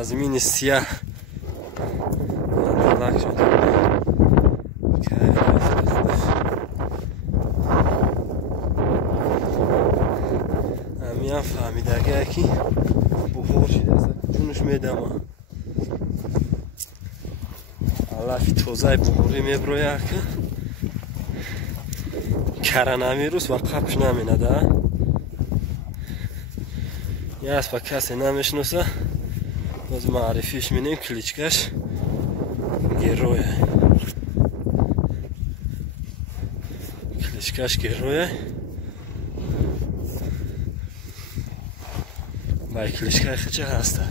زمین سیاه طلاق شد. همیان فهمیده که بخور شده است جونش میدم علافی توزای بخوری میبرویه که کoronavirus و قبش نمینده یه از با کسی نمیشنوسه باز معرفیش مینیم کلیچکش گروه کلیچکش گروه با کلیچکای خچه هسته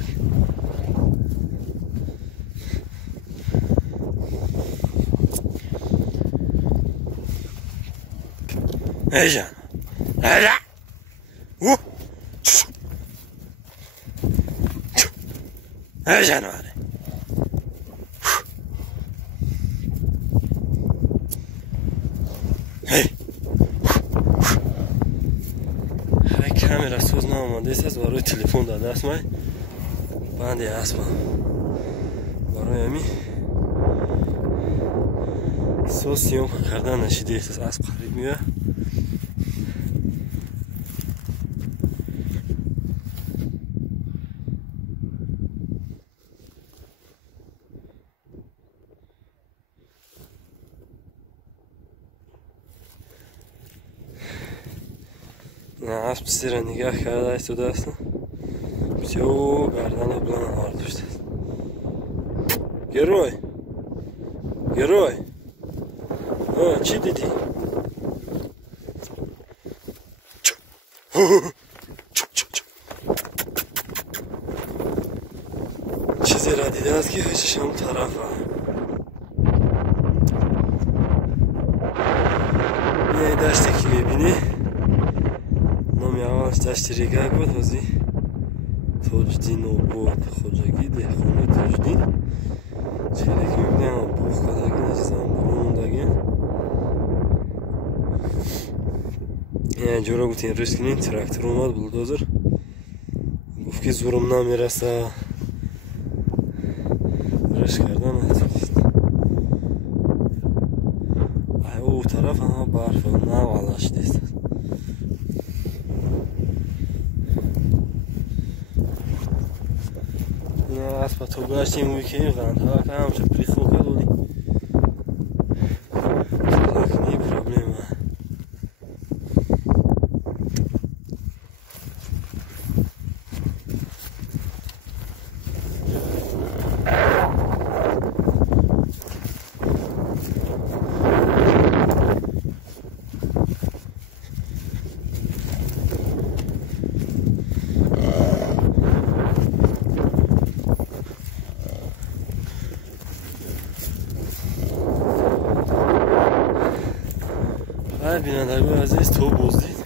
ای جان ای جان ای جانواره هی کامera سوز نامانده است و روی تلفن داده است من بنده است برای همی سوز سیوم کردن نشیده است از قریب میوه اسب سیر نگاه کرده است تو دستم بسیار گردن بلند هار داشته گروه گروه چی دیدی؟ چیزی را دیده است که هشتش هم طرف یه دشتی که میبینی نامی اولش دشت ریگه بود وزی توجدین و بود خوجگی ده خونه توجدین چیلی که میبینی هم بوخ کدگی نجیز هم بروندگی یعنی جورا گوتین رشت کنین تراکتر اومد بلدوزر گفت که زورم نمیرسه رشت کردن نتونست او طرف هم برف و نو علاش دیست اسب تو گشتیم وی که غند ها که همچه پریخو کدولی تکنی پرابلیم بینندگان عزیز تو بزدید